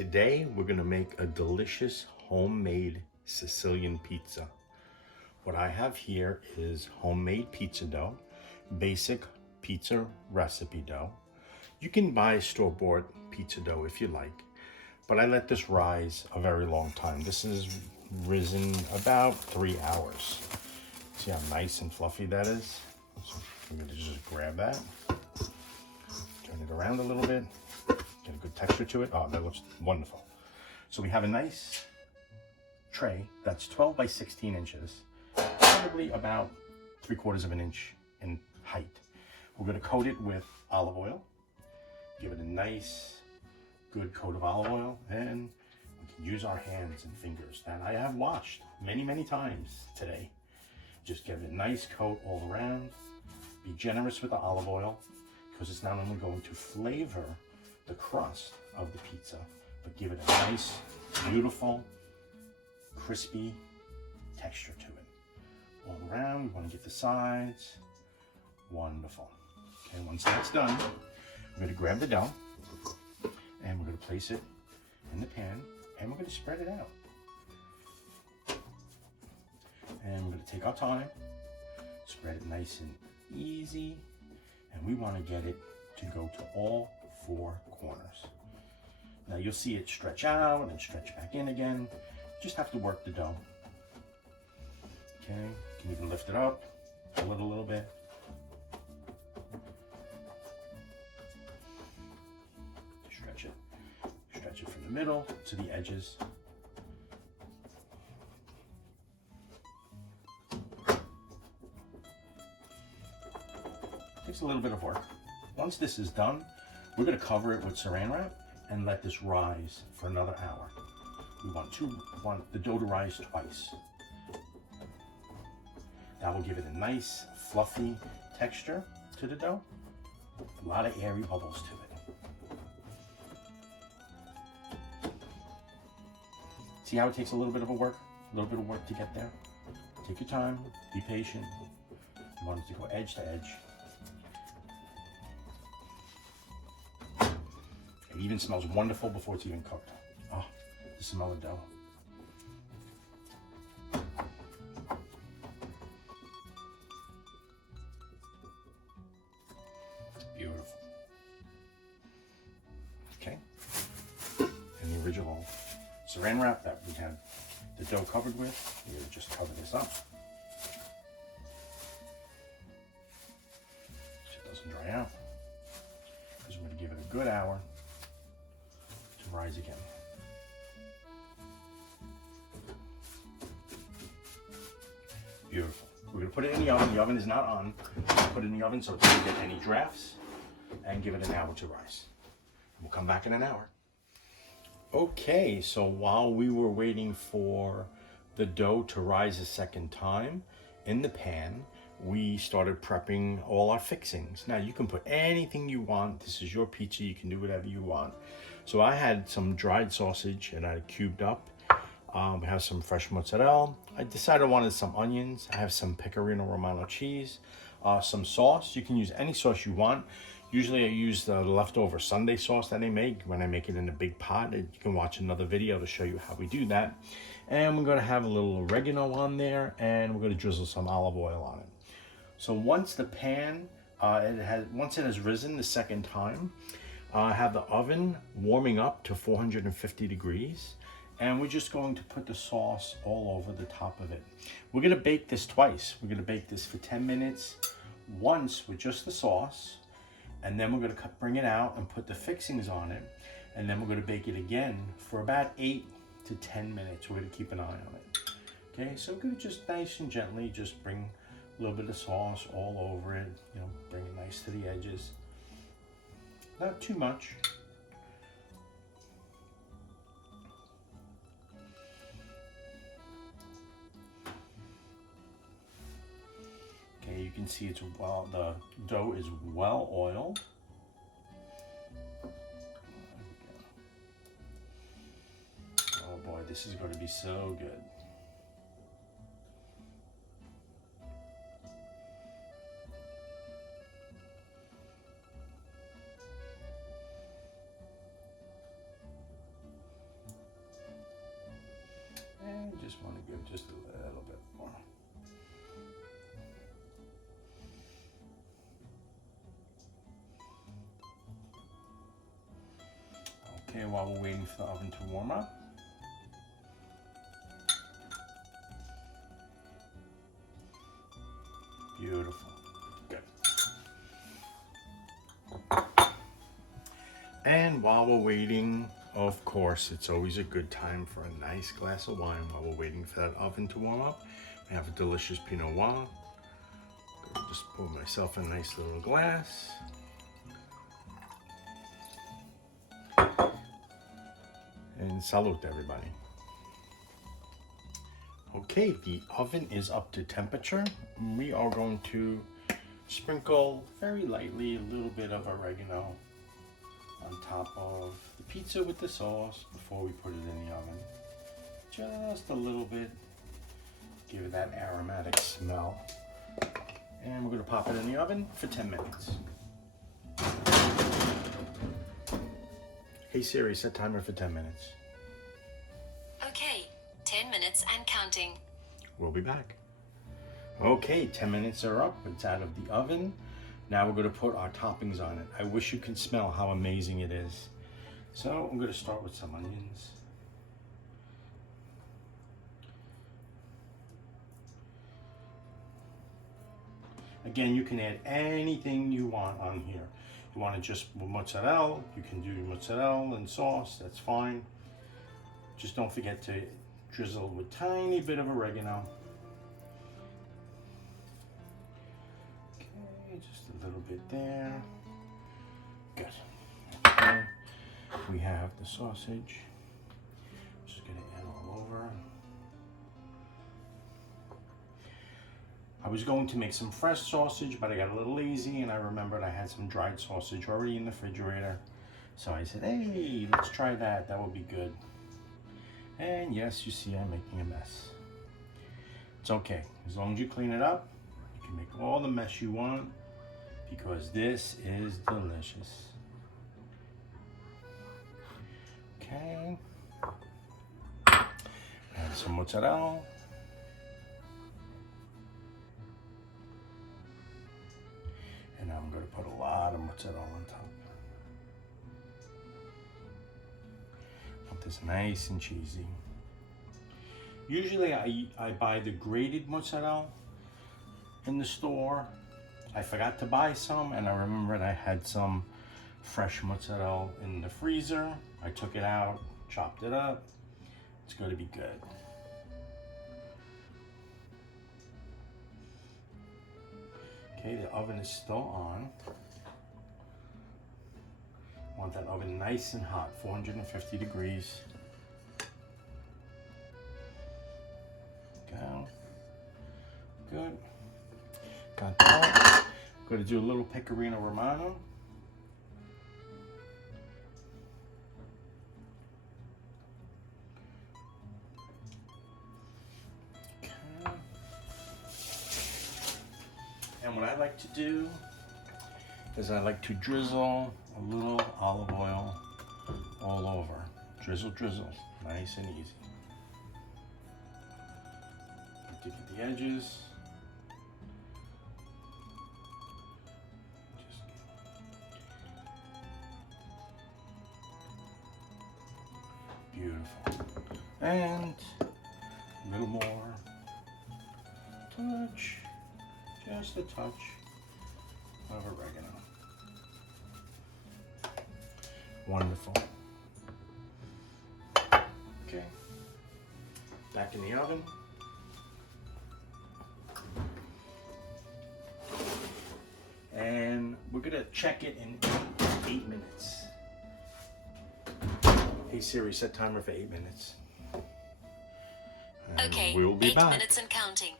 Today we're gonna make a delicious homemade Sicilian pizza. What I have here is homemade pizza dough, basic pizza recipe dough. You can buy store-bought pizza dough if you like, but I let this rise a very long time. This is risen about 3 hours. See how nice and fluffy that is? So I'm gonna just grab that, turn it around a little bit, get a good texture to it. Oh, that looks wonderful. So we have a nice tray that's 12 by 16 inches, probably about 3/4 of an inch in height. We're gonna coat it with olive oil, give it a nice, good coat of olive oil, and we can use our hands and fingers that I have washed many, many times today. Just give it a nice coat all around. Be generous with the olive oil because it's not only going to flavor the crust of the pizza, but give it a nice, beautiful, crispy texture to it. All around, we want to get the sides. Wonderful. Okay, once that's done, we're going to grab the dough and we're going to place it in the pan and we're going to spread it out. And we're going to take our time, spread it nice and easy, and we want to get it to go to all 4 corners. Now you'll see it stretch out and stretch back in again. Just have to work the dough. Okay, you can even lift it up, pull it a little bit. Stretch it from the middle to the edges. Takes a little bit of work. Once this is done, we're going to cover it with saran wrap and let this rise for another hour. We want the dough to rise twice. That will give it a nice, fluffy texture to the dough. A lot of airy bubbles to it. See how it takes a little bit of work to get there? Take your time, be patient. You want it to go edge to edge. It even smells wonderful before it's even cooked. Oh, the smell of dough. Beautiful. Okay. And the original saran wrap that we had the dough covered with, we're going to just cover this up so it doesn't dry out, because we're going to give it a good hour to rise again. Beautiful. We're going to put it in the oven. The oven is not on. Put it in the oven so it doesn't get any drafts, and give it an hour to rise. We'll come back in an hour. Okay, so while we were waiting for the dough to rise a second time in the pan, we started prepping all our fixings. Now you can put anything you want. This is your pizza, you can do whatever you want. So I had some dried sausage and I cubed up. We have some fresh mozzarella. I decided I wanted some onions. I have some Pecorino Romano cheese, some sauce. You can use any sauce you want. Usually I use the leftover Sunday sauce that I make when I make it in a big pot. You can watch another video to show you how we do that. And we're gonna have a little oregano on there and we're gonna drizzle some olive oil on it. So once the pan, once it has risen the second time, I have the oven warming up to 450 degrees. And we're just going to put the sauce all over the top of it. We're gonna bake this twice. We're gonna bake this for 10 minutes, once with just the sauce, and then we're gonna bring it out and put the fixings on it, and then we're gonna bake it again for about 8 to 10 minutes. We're gonna keep an eye on it. Okay, so we're gonna just nice and gently just bring a little bit of sauce all over it, you know, bring it nice to the edges. Not too much. Okay, you can see it's the dough is well oiled. Oh boy, this is going to be so good. just a little bit more. Okay, while we're waiting for the oven to warm up. Beautiful. Good. And while we're waiting, of course, it's always a good time for a nice glass of wine while we're waiting for that oven to warm up. I have a delicious Pinot Noir. Just pour myself a nice little glass. And salute, everybody. Okay, the oven is up to temperature. We are going to sprinkle very lightly a little bit of oregano on top of the pizza with the sauce before we put it in the oven. Just a little bit, give it that aromatic smell. And we're going to pop it in the oven for 10 minutes. Hey Siri, set timer for 10 minutes. Okay, 10 minutes and counting. We'll be back. Okay, 10 minutes are up. It's out of the oven. Now we're going to put our toppings on it. I wish you could smell how amazing it is. So I'm going to start with some onions. Again, you can add anything you want on here. You want to just mozzarella, you can do mozzarella and sauce, that's fine. Just don't forget to drizzle with a tiny bit of oregano. Okay, just a little bit there. Good. Okay. We have the sausage. Just gonna add all over. I was going to make some fresh sausage, but I got a little lazy and I remembered I had some dried sausage already in the refrigerator. So I said, hey, let's try that. That would be good. And yes, you see I'm making a mess. It's okay. As long as you clean it up, you can make all the mess you want because this is delicious. Okay. Add some mozzarella. And I'm going to put a lot of mozzarella on top. Want this nice and cheesy. Usually I buy the grated mozzarella in the store. I forgot to buy some and I remembered I had some fresh mozzarella in the freezer. I took it out, chopped it up. It's going to be good. Okay, the oven is still on. I want that oven nice and hot, 450 degrees. Go. Good. Got that. I'm going to do a little pecorino romano. And what I like to do is I like to drizzle a little olive oil all over. Drizzle, drizzle, nice and easy. To get the edges. Beautiful. And a little more. Touch. Just a touch of oregano. Wonderful. Okay. Back in the oven. And we're gonna check it in 8 minutes. Hey Siri, set timer for 8 minutes. And okay, we'll be 8 back. minutes and counting.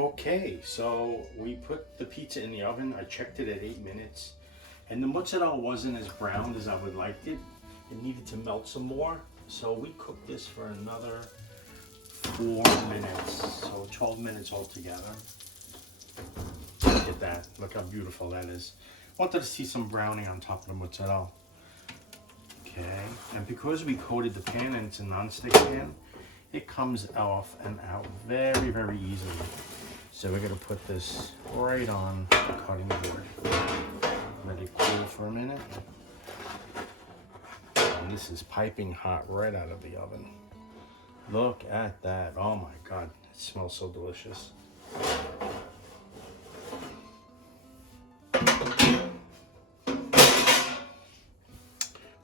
Okay, so we put the pizza in the oven. I checked it at 8 minutes. And the mozzarella wasn't as browned as I would like it. It needed to melt some more. So we cooked this for another 4 minutes. So 12 minutes altogether. Look at that. Look how beautiful that is. Wanted to see some browning on top of the mozzarella. Okay, and because we coated the pan and it's a non-stick pan, it comes off and out very, very easily. So we're gonna put this right on the cutting board. Let it cool for a minute. And this is piping hot right out of the oven. Look at that. Oh my God, it smells so delicious.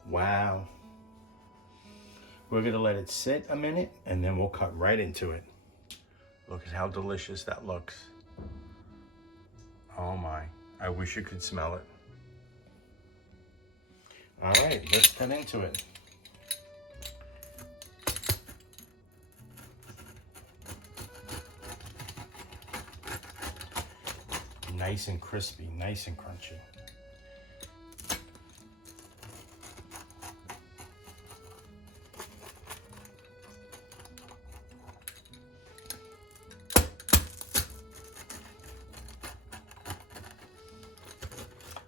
Wow. We're gonna let it sit a minute and then we'll cut right into it. Look at how delicious that looks. Oh my, I wish you could smell it. All right, let's get into it. Nice and crispy, nice and crunchy.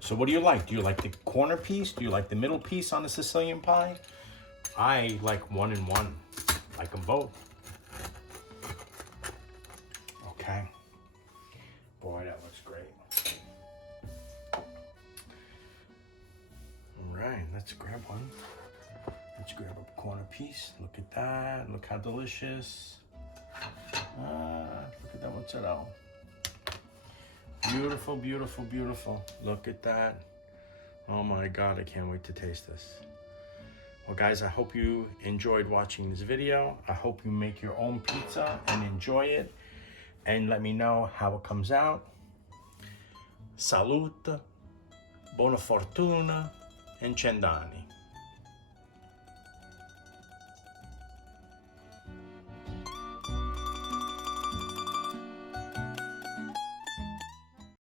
So what do you like? Do you like the corner piece? Do you like the middle piece on the Sicilian pie? I like 1 and 1. Like them both. Okay. Boy, that looks great. All right, let's grab one. Let's grab a corner piece. Look at that. Look how delicious. Look at that mozzarella. Beautiful, beautiful, beautiful. Look at that. Oh my God, I can't wait to taste this. Well guys, I hope you enjoyed watching this video. I hope you make your own pizza and enjoy it. And let me know how it comes out. Salute, buona fortuna, and Cendani.